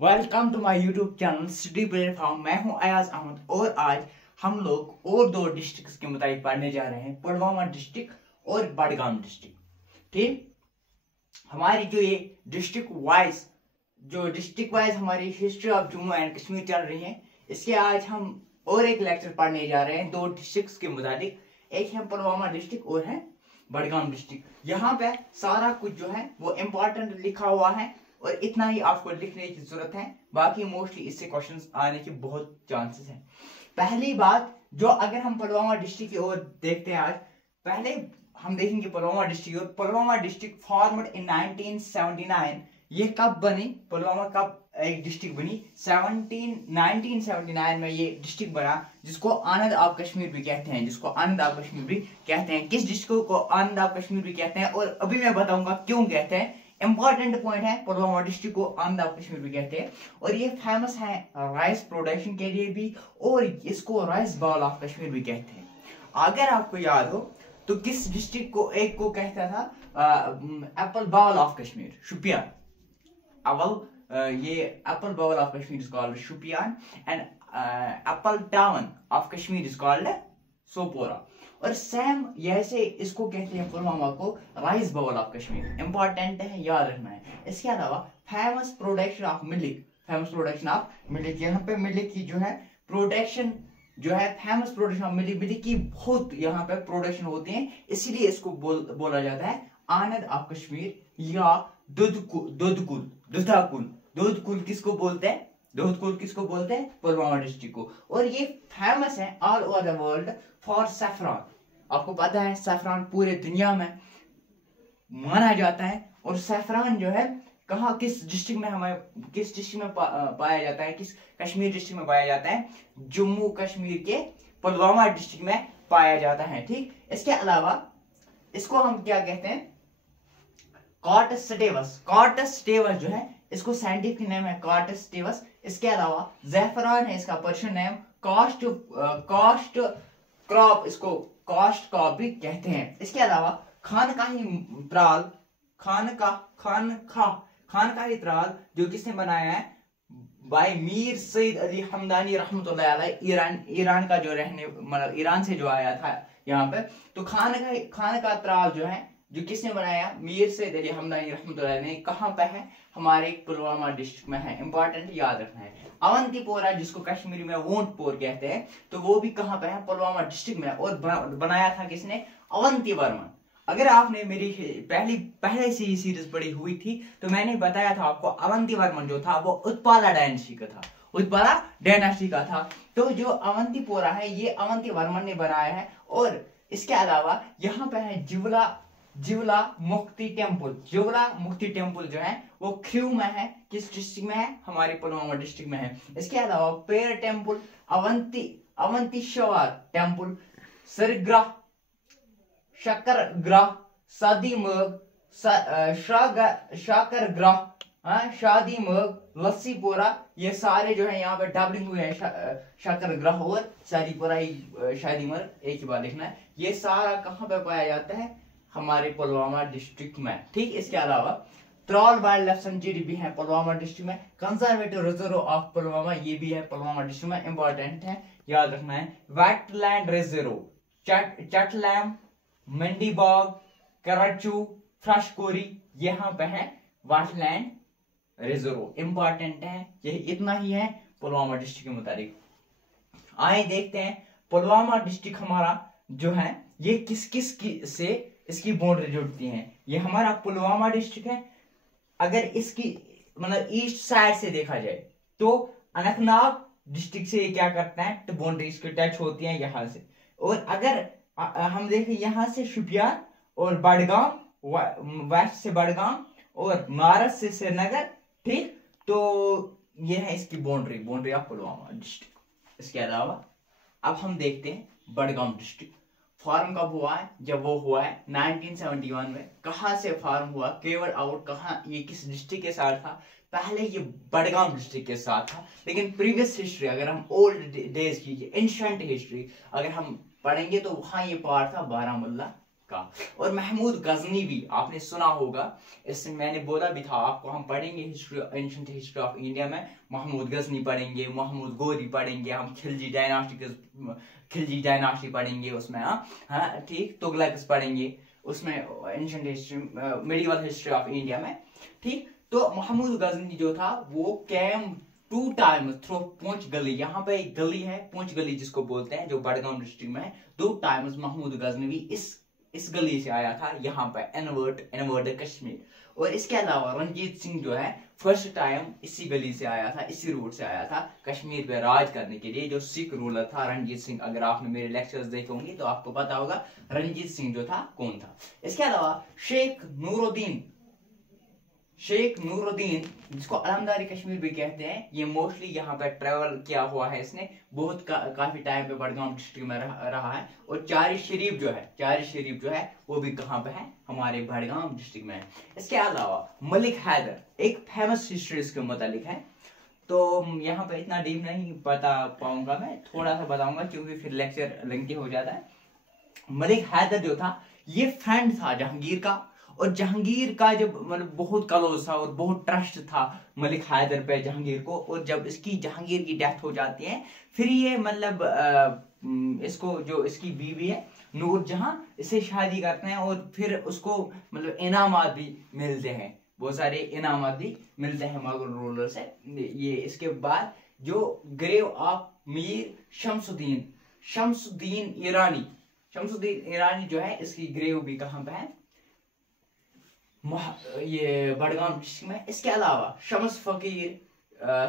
Welcome to my YouTube channel study platform. मैं हूं अयाज अहमद और आज हम लोग और दो डिस्ट्रिक्ट्स के मुताबिक पढ़ने जा रहे हैं, पुलवामा डिस्ट्रिक्ट और बडगाम डिस्ट्रिक्ट। ठीक, हमारी जो ये डिस्ट्रिक्ट वाइज हमारी history of Jammu and Kashmir चल रही है, इसके आज हम और एक लेक्चर पढ़ने जा रहे हैं दो डिस्ट्रिक्ट्स के मुताबिक। एक है पुलवामा डिस्ट्रिक्ट और है बडगाम डिस्ट्रिक्ट। यहाँ पे सारा कुछ जो है वो इम्पोर्टेंट लिखा हुआ है और इतना ही आपको लिखने की जरूरत है, बाकी मोस्टली इससे क्वेश्चंस आने के बहुत चांसेस हैं। पहली बात जो अगर हम पुलवामा डिस्ट्रिक्ट की ओर देखते हैं, आज पहले हम देखेंगे पुलवामा डिस्ट्रिक्ट और पुलवामा डिस्ट्रिक्ट फॉर्मड इन 1979। ये कब बनी, पुलवामा कब एक डिस्ट्रिक्ट बनी? 1979 में ये डिस्ट्रिक्ट बना, जिसको आनंद ऑफ कश्मीर भी कहते हैं, किस डिस्ट्रिक्ट को आनंद ऑफ कश्मीर भी कहते हैं और अभी मैं बताऊंगा क्यों कहते हैं। इंपॉर्टेंट पॉइंट है, पुलवामा डिस्ट्रिक्ट को आनंद ऑफ कश्मीर भी कहते हैं और ये फेमस है राइस प्रोडक्शन के लिए भी और इसको राइस बाउल ऑफ कश्मीर भी कहते हैं। अगर आपको याद हो तो किस डिस्ट्रिक्ट को एक को कहता था apple bowl of Kashmir? Shopian. ये apple bowl of Kashmir is called Shopian and apple town of Kashmir is called Sopore. और सेम जैसे इसको कहते हैं पुलवामा को rice bowl of Kashmir. Important है, याद रखना है। इसके अलावा फेमस प्रोडक्शन ऑफ मिल्क, यहाँ पे मिल्क की जो है प्रोडक्शन जो है, फेमस प्रोडक्शन ऑफ मिल्क की बहुत यहाँ पे प्रोडक्शन होती है, इसीलिए इसको बोला जाता है आनंद ऑफ कश्मीर या दूधकुल किसको बोलते हैं? पुलवामा डिस्ट्रिक्ट को। और ये फेमस है all over the world for saffron. आपको पता है सैफरॉन पूरे दुनिया में माना जाता है और सैफरॉन जो है किस डिस्ट्रिक्ट में पाया जाता है? किस कश्मीर डिस्ट्रिक्ट में पाया जाता है? जम्मू कश्मीर के पुलवामा डिस्ट्रिक्ट में पाया जाता है। ठीक, इसके अलावा इसको हम क्या कहते हैं? कॉटस स्टेवस जो है, इसको साइंटिफिक नेम है कॉटस स्टेवस। इसके अलावा जैफरान है इसका पर्शियन नेम। कॉस्ट क्रॉप, इसको कॉस्ट क्रॉप भी कहते हैं। इसके अलावा खानकाही त्राल जो किसने बनाया है? बाय मीर सईद अली हमदानी रहमतुल्लाह अलैह, ईरान का जो मतलब ईरान से जो आया था यहाँ पे। तो खानका त्राल जो है जो किसने बनाया? मीर सईद अली हमदानी रहमतुल्लाह अलैह। कहाँ पे है? हमारे पुलवामा डिस्ट्रिक्ट में है। इंपॉर्टेंट याद रखना है। अवंतीपोरा जिसको कश्मीरी में वोंटपोर कहते हैं, तो वो भी कहाँ पे है? पुलवामा डिस्ट्रिक्ट में। और बनाया था किसने? अवंती वर्मन। अगर आपने मेरी पहले से ही सीरीज पढ़ी हुई थी तो मैंने बताया था आपको, अवंती वर्मन जो था वो उत्पाला डायनेस्टी का था। तो जो अवंतीपोरा है ये अवंती वर्मन ने बनाया है। और इसके अलावा यहाँ पे है जिवला मुक्ति टेम्पल जो है वो ख्यू में है। किस डिस्ट्रिक्ट में है? हमारे पुलवामा डिस्ट्रिक्ट में है। इसके अलावा पेर टेम्पल, अवंतीश्वर टेम्पल, सरग्रह, शक्करग्रह, सदीमर्ग, शाकरग्रह, शादीमर्ग, लस्सीपोरा, ये सारे जो है यहाँ पे डबलिंग हुए हैं। शाकरग्रह और शादीमर्ग एक ही बार लिखना है। ये सारा कहाँ पे पाया जाता है? हमारे पुलवामा डिस्ट्रिक्ट में। ठीक, इसके अलावा त्रॉल वाइल्ड लाइफ सेंचुरी भी है पुलवामा डिस्ट्रिक्ट में। कंजर्वेटिव रिजर्व ऑफ पुलवामा ये भी है पुलवामा डिस्ट्रिक्ट में। इंपॉर्टेंट है, याद रखना है। वेटलैंड रिजर्व चटलैम, मंडीबाग, कराचू, फ्रशकोरी, यहाँ पे है वेटलैंड रिजर्व। इंपॉर्टेंट है, यही इतना ही है पुलवामा डिस्ट्रिक्ट के मुताबिक। आइए देखते हैं पुलवामा डिस्ट्रिक्ट हमारा जो है ये किस से इसकी बाउंड्री जुड़ती है। ये हमारा पुलवामा डिस्ट्रिक्ट है। अगर इसकी मतलब ईस्ट साइड से देखा जाए तो अनंतनाग डिस्ट्रिक्ट से ये क्या करता है? तो बाउंड्री इसकी टच होती है यहाँ से। और अगर हम देखें यहाँ से शुपियान और बडगाम, वेस्ट से बडगाम और महाराष्ट्र से श्रीनगर। ठीक, तो ये है इसकी बाउंड्री ऑफ पुलवामा डिस्ट्रिक्ट। इसके अलावा अब हम देखते हैं बडगाम डिस्ट्रिक्ट। फॉर्म कब हुआ है? जब वो हुआ है 1971 में। कहाँ से फॉर्म हुआ? केवल आउट कहाँ, ये किस डिस्ट्रिक्ट के साथ था? पहले ये बडगाम डिस्ट्रिक्ट के साथ था, लेकिन प्रीवियस हिस्ट्री अगर हम ओल्ड डेज की एंशिएंट हिस्ट्री अगर हम पढ़ेंगे तो वहां ये पार्ट था बारामुल्ला का। और महमूद गजनी भी आपने सुना होगा, इससे मैंने बोला भी था आपको, हम पढ़ेंगे history, ancient history of India में महमूद गजनी पढ़ेंगे, महमूद गोरी पढ़ेंगे, हम खिलजी डायनास्टी पढ़ेंगे उसमें, हाँ ठीक, तुगलक पढ़ेंगे उसमें, ancient history, medieval history of India में, ठीक। तो महमूद गजनी जो था वो कैम 2 टाइम्स थ्रू पूंछ गली, यहाँ पे एक गली है पूंछ गली जिसको बोलते हैं, जो बड़गाम डिस्ट्रिक्ट में है। 2 टाइम्स महमूद गजनवी इस गली से आया था यहाँ पे इनवर्ड कश्मीर। और इसके अलावा रंजीत सिंह जो है फर्स्ट टाइम इसी गली से आया था, इसी रूट से आया था कश्मीर पे राज करने के लिए, जो सिख रूलर था रंजीत सिंह। अगर आपने मेरे लेक्चर्स देखे होंगे तो आपको पता होगा रंजीत सिंह जो था कौन था। इसके अलावा शेख नूरुद्दीन जिसको अलमदारी कश्मीर भी कहते हैं, ये मोस्टली यहाँ पे ट्रेवल किया हुआ है इसने, बहुत काफी टाइम पे बड़गाम डिस्ट्रिक्ट में रहा है। और चारी शरीफ जो है वो भी कहाँ पे है, हमारे बड़गाम डिस्ट्रिक्ट में है। इसके अलावा मलिक हैदर एक फेमस हिस्ट्री इसके मुतालिक है, तो यहाँ पे इतना डीप नहीं बता पाऊंगा, मैं थोड़ा सा बताऊंगा क्योंकि फिर लेक्चर लेंथी हो जाता है। मलिक हैदर जो था ये फ्रेंड था जहांगीर का, और जहांगीर का जब मतलब बहुत क्लोज था और बहुत ट्रस्ट था मलिक हैदर पे जहांगीर को। और जब जहांगीर की डेथ हो जाती है, फिर ये मतलब इसको जो इसकी बीवी है नूरजहां, इससे शादी करते हैं, और फिर उसको मतलब इनामात भी मिलते हैं, बहुत सारे इनामात भी मिलते हैं मुगल रूलर से। ये इसके बाद जो ग्रेव ऑफ मीर शमसुद्दीन ईरानी जो है, इसकी ग्रेव भी कहाँ पे है, ये बड़गाम डिस्ट्रिक्ट में। इसके अलावा शम्स फकीर,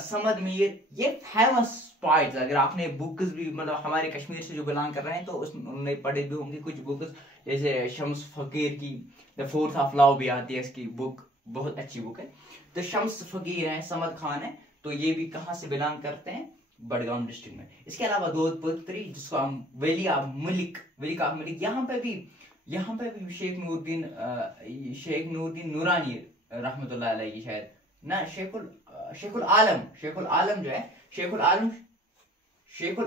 समद मीर, ये फेमस पॉइंट्स, अगर आपने बुक्स भी मतलब हमारे कश्मीर से जो बिलोंग कर रहे हैं तो उसने पढ़े भी होंगे कुछ बुक्स, जैसे शम्स फकीर की द फोर्थ ऑफ लव भी आती है, इसकी बुक बहुत अच्छी बुक है। तो शम्स फकीर है, समद खान है, तो ये भी कहाँ से बिलोंग करते हैं, बड़गाम डिस्ट्रिक्ट में। इसके अलावा दूध पुत्री जिसको हम वली ऑफ मलिक, यहाँ पे भी शेख नूरुद्दीन नूरानी रहमतुल्लाह अलैहि, शायद ना शेखुल आलम जो है, शेखुल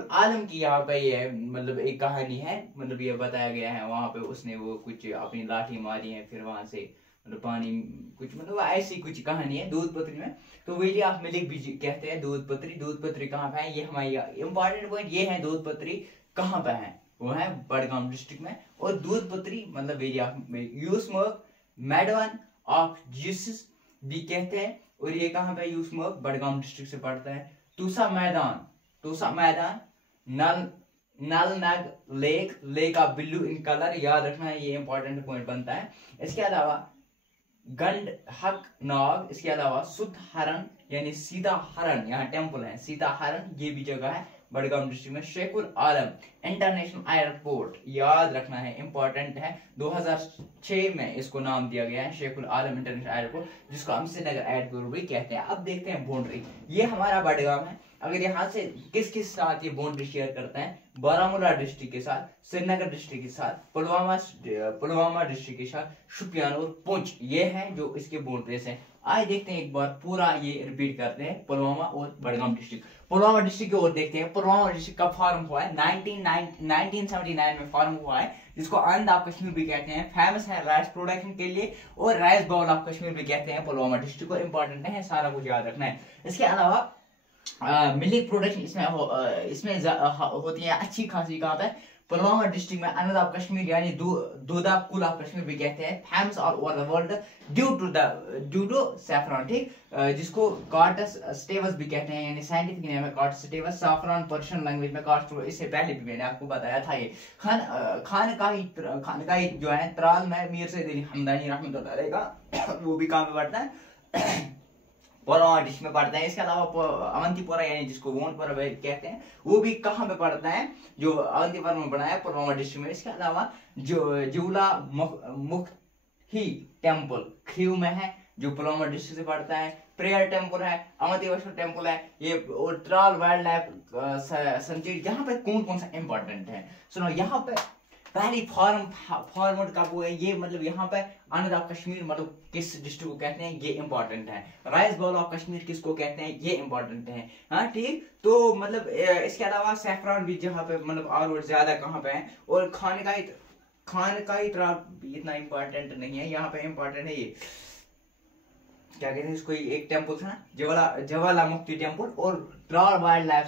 आलम की यहाँ पे ये मतलब एक कहानी है, मतलब ये बताया गया है वहां पे उसने वो कुछ अपनी लाठी मारी है, फिर वहां से मतलब पानी कुछ मतलब ऐसी कुछ कहानी है दूध पत्री में। तो वली ऑफ मलिक भी कहते हैं दूध पत्री कहाँ पे है, ये हमारी इंपॉर्टेंट पॉइंट ये है, दूध पत्री कहाँ पे है, वो है बड़गाम डिस्ट्रिक्ट में। और दूध पत्री मतलब very of Yusmarg meadow of Jesus भी कहते हैं, और ये कहाँ पे यूसमर्ग बड़गाम डिस्ट्रिक्ट से पड़ता है। तूसा मैदान नल नग lake of Billu in colour, याद रखना है, ये इंपॉर्टेंट पॉइंट बनता है। इसके अलावा गंड हक नाग, इसके अलावा सुध हरण यानी सीता हरण, यहाँ टेम्पल है सीता हरण, ये भी जगह है बड़गाम डिस्ट्रिक्ट में। शेखुल आलम इंटरनेशनल एयरपोर्ट, याद रखना है, इंपॉर्टेंट है, 2006 में इसको नाम दिया गया है शेखुल आलम इंटरनेशनल एयरपोर्ट, जिसको हम श्रीनगर एयरपोर्ट भी कहते हैं। अब देखते हैं बाउंड्री, ये हमारा बड़गाम है, अगर यहाँ से किस साथ ये बाउंड्री शेयर करता है, बारामूला डिस्ट्रिक्ट के साथ, श्रीनगर डिस्ट्रिक्ट के साथ, पुलवामा डिस्ट्रिक्ट के साथ, शुपियान और पुंछ, ये है जो इसके बाउंड्रीज हैं। आइए देखते हैं एक बार पूरा ये रिपीट करते हैं, पुलवामा और बड़गाम डिस्ट्रिक्ट। पुलवामा डिस्ट्रिक्ट की ओर देखते हैं। पुलवामा डिस्ट्रिक्ट कब फॉर्म हुआ है, 1979 में फॉर्म हुआ है, जिसको आनंद ऑफ कश्मीर भी कहते हैं, फेमस है राइस प्रोडक्शन के लिए, और राइस बाउल ऑफ कश्मीर भी कहते हैं पुलवामा डिस्ट्रिक्ट को, इंपॉर्टेंट है, सारा कुछ याद रखना है। इसके अलावा मिल्क प्रोडक्शन इसमें होती है अच्छी खासी। कहाँ पे, पुलवामा डिस्ट्रिक्ट में आनंद ऑफ कश्मीर यानी दूधा कुल ऑफ कश्मीर भी कहते हैं, famous all over the world due to saffron, ठीक, जिसको कार्टस स्टेवस भी कहते हैं, यानी साइंटिफिक नेम है कार्टस स्टेवस, सैफरन पर्शियन लैंग्वेज में कार्टस, इससे पहले भी मैंने आपको बताया था। ये खानकाही जो है त्राल में मीर सैयद अली हमदानी रहमतुल्लाह अलैह का, वो भी कहाँ पे बढ़ता है, पुलवामा डिस्ट्रिक्ट में पड़ता है। इसके अलावा अवंतीपोरा यानी जिसको वोनपुरा कहते हैं, वो भी कहाँ पे पड़ता है, जो अवंतीपोरा में बना है पुलवामा डिस्ट्रिक्ट में। इसके अलावा जो जुला मुखी टेम्पल खीव में है, जो पुलवामा डिस्ट्रिक्ट से पड़ता है। प्रेयर टेम्पल है, अवंतीश्वर टेम्पल है, ये और त्राल वाइल्ड लाइफ सेंचुरी। यहाँ पे कौन कौन सा इंपॉर्टेंट है सुनो, यहाँ पे पहली फॉर्मेट कब हुआ है, ये मतलब यहाँ पे आनंद ऑफ कश्मीर मतलब किस डिस्ट्रिक्ट को कहते हैं, ये इंपॉर्टेंट है। राइस बाउल ऑफ कश्मीर किसको कहते हैं, ये इंपॉर्टेंट है, हाँ ठीक। तो मतलब इसके अलावा सैफरान भी जहाँ पे मतलब और ज्यादा कहाँ पे है, और खान का ही ट्राल इतना इम्पोर्टेंट नहीं है, यहाँ पे इम्पोर्टेंट है ये क्या कहते हैं इसको, एक टेम्पल था ना ज्वालामुखी टेम्पल, और ट्राल वाइल्ड लाइफ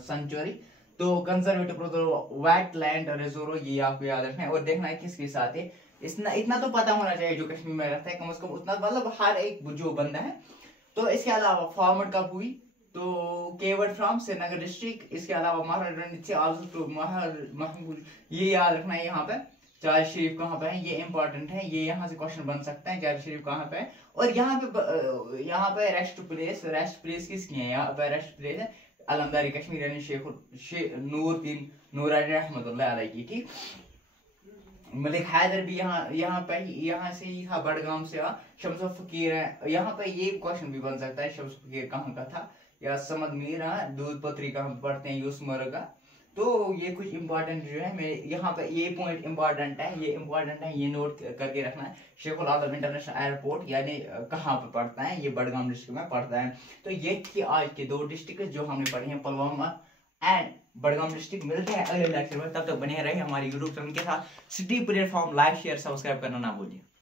सेंचुरी, तो कंजर्वेटिव वेटलैंड रिजर्व, ये आपको याद रखना है। और देखना है किसके साथ है, इतना तो पता होना चाहिए जो कश्मीर में रहता है कम से कम उतना, मतलब हर एक जो बंदा है। तो इसके अलावा फॉर्मेट कब हुई, तो केवट फ्रॉम श्रीनगर डिस्ट्रिक्ट। इसके अलावा महाराजा रणजीत सिंह आल्सो टू महमूद, ये याद रखना है। यहाँ पे चार शरीफ कहाँ पे है, ये इंपॉर्टेंट है, ये यहाँ से क्वेश्चन बन सकता है चार शरीफ कहाँ पे है। और यहाँ पे रेस्ट प्लेस किसकी है, यहाँ पे रेस्ट प्लेस है अलमदारी कश्मीर यानी शेख नूर रहमतुल्लाह अलैह की, ठीक। मलिक हैदर भी यहाँ से ही था, बड़गाम से। शम्स फकीर है यहाँ पे, ये क्वेश्चन भी बन सकता है शम्स फकीर कहाँ का था, या समद मीर दूध पत्री कहाँ पढ़ते हैं यूसमर का। तो ये कुछ इंपॉर्टेंट जो है, मैं यहाँ पे ये पॉइंट इंपॉर्टेंट है, ये नोट करके रखना है। शेखुल आलम इंटरनेशनल एयरपोर्ट यानी कहाँ पे पड़ता है, ये बड़गाम डिस्ट्रिक्ट में पड़ता है। तो ये थी आज के 2 डिस्ट्रिक्ट जो हमने पढ़े हैं, पुलवामा एंड बड़गाम डिस्ट्रिक्ट। मिलते हैं अगले लेक्चर में, तब तक बने रहे हमारे यूट्यूब चैनल के साथ। City platform like share subscribe करना ना भूलिए।